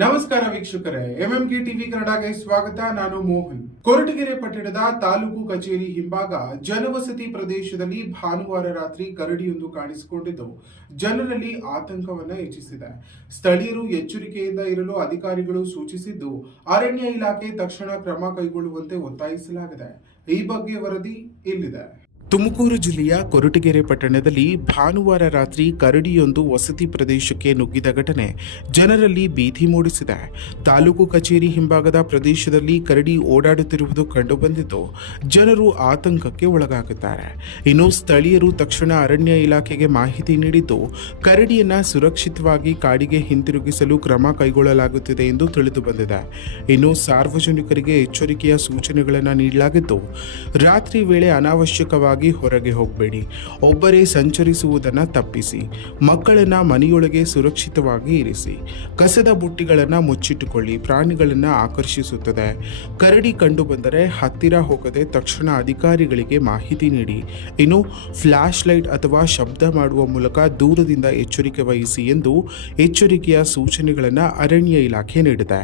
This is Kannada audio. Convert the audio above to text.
ನಮಸ್ಕಾರ ವೀಕ್ಷಕರೇ, ಎಂಎಂಕೆ ಟಿವಿ ಕನ್ನಡಗೆ ಸ್ವಾಗತ. ನಾನು ಮೋಹನ್. ಕೊರಟಗೆರೆ ಪಟ್ಟಣದ ತಾಲೂಕು ಕಚೇರಿ ಹಿಂಭಾಗ ಜನವಸತಿ ಪ್ರದೇಶದಲ್ಲಿ ಭಾನುವಾರ ರಾತ್ರಿ ಕರಡಿಯೊಂದು ಕಾಣಿಸಿಕೊಂಡಿದ್ದು ಜನರಲ್ಲಿ ಆತಂಕವನ್ನ ಹೆಚ್ಚಿಸಿದೆ. ಸ್ಥಳೀಯರು ಎಚ್ಚರಿಕೆಯಿಂದ ಇರಲು ಅಧಿಕಾರಿಗಳು ಸೂಚಿಸಿದ್ದು ಅರಣ್ಯ ಇಲಾಖೆ ತಕ್ಷಣ ಕ್ರಮ ಕೈಗೊಳ್ಳುವಂತೆ ಒತ್ತಾಯಿಸಲಾಗಿದೆ. ಈ ಬಗ್ಗೆ ವರದಿ ಇಲ್ಲಿದೆ. ತುಮಕೂರು ಜಿಲ್ಲೆಯ ಕೊರಟಗೆರೆ ಪಟ್ಟಣದಲ್ಲಿ ಭಾನುವಾರ ರಾತ್ರಿ ಕರಡಿಯೊಂದು ವಸತಿ ಪ್ರದೇಶಕ್ಕೆ ನುಗ್ಗಿದ ಘಟನೆ ಜನರಲ್ಲಿ ಭೀತಿ ಮೂಡಿಸಿದೆ. ತಾಲೂಕು ಕಚೇರಿ ಹಿಂಭಾಗದ ಪ್ರದೇಶದಲ್ಲಿ ಕರಡಿ ಓಡಾಡುತ್ತಿರುವುದು ಕಂಡುಬಂದಿದ್ದು ಜನರು ಆತಂಕಕ್ಕೆ ಒಳಗಾಗಿದ್ದಾರೆ. ಇನ್ನು ಸ್ಥಳೀಯರು ತಕ್ಷಣ ಅರಣ್ಯ ಇಲಾಖೆಗೆ ಮಾಹಿತಿ ನೀಡಿದ್ದು ಕರಡಿಯನ್ನ ಸುರಕ್ಷಿತವಾಗಿ ಕಾಡಿಗೆ ಹಿಂತಿರುಗಿಸಲು ಕ್ರಮ ಕೈಗೊಳ್ಳಲಾಗುತ್ತಿದೆ ಎಂದು ತಿಳಿದು ಬಂದಿದೆ. ಇನ್ನು ಸಾರ್ವಜನಿಕರಿಗೆ ಎಚ್ಚರಿಕೆಯ ಸೂಚನೆಗಳನ್ನು ನೀಡಲಾಗಿದ್ದು ರಾತ್ರಿ ವೇಳೆ ಅನಾವಶ್ಯಕವಾಗಿ ಹೊರಗೆ ಹೋಗಬೇಡಿ, ಒಬ್ಬರೇ ಸಂಚರಿಸುವುದನ್ನು ತಪ್ಪಿಸಿ, ಮಕ್ಕಳನ್ನ ಮನೆಯೊಳಗೆ ಸುರಕ್ಷಿತವಾಗಿ ಇರಿಸಿ, ಕಸದ ಬುಟ್ಟಿಗಳನ್ನು ಮುಚ್ಚಿಟ್ಟುಕೊಳ್ಳಿ. ಪ್ರಾಣಿಗಳನ್ನು ಆಕರ್ಷಿಸುತ್ತದೆ. ಕರಡಿ ಕಂಡು ಬಂದರೆ ಹತ್ತಿರ ಹೋಗದೆ ತಕ್ಷಣ ಅಧಿಕಾರಿಗಳಿಗೆ ಮಾಹಿತಿ ನೀಡಿ. ಇನ್ನು ಫ್ಲಾಶ್ ಲೈಟ್ ಅಥವಾ ಶಬ್ದ ಮಾಡುವ ಮೂಲಕ ದೂರದಿಂದ ಎಚ್ಚರಿಕೆ ವಹಿಸಿ ಎಂದು ಎಚ್ಚರಿಕೆಯ ಸೂಚನೆಗಳನ್ನು ಅರಣ್ಯ ಇಲಾಖೆ ನೀಡಿದೆ.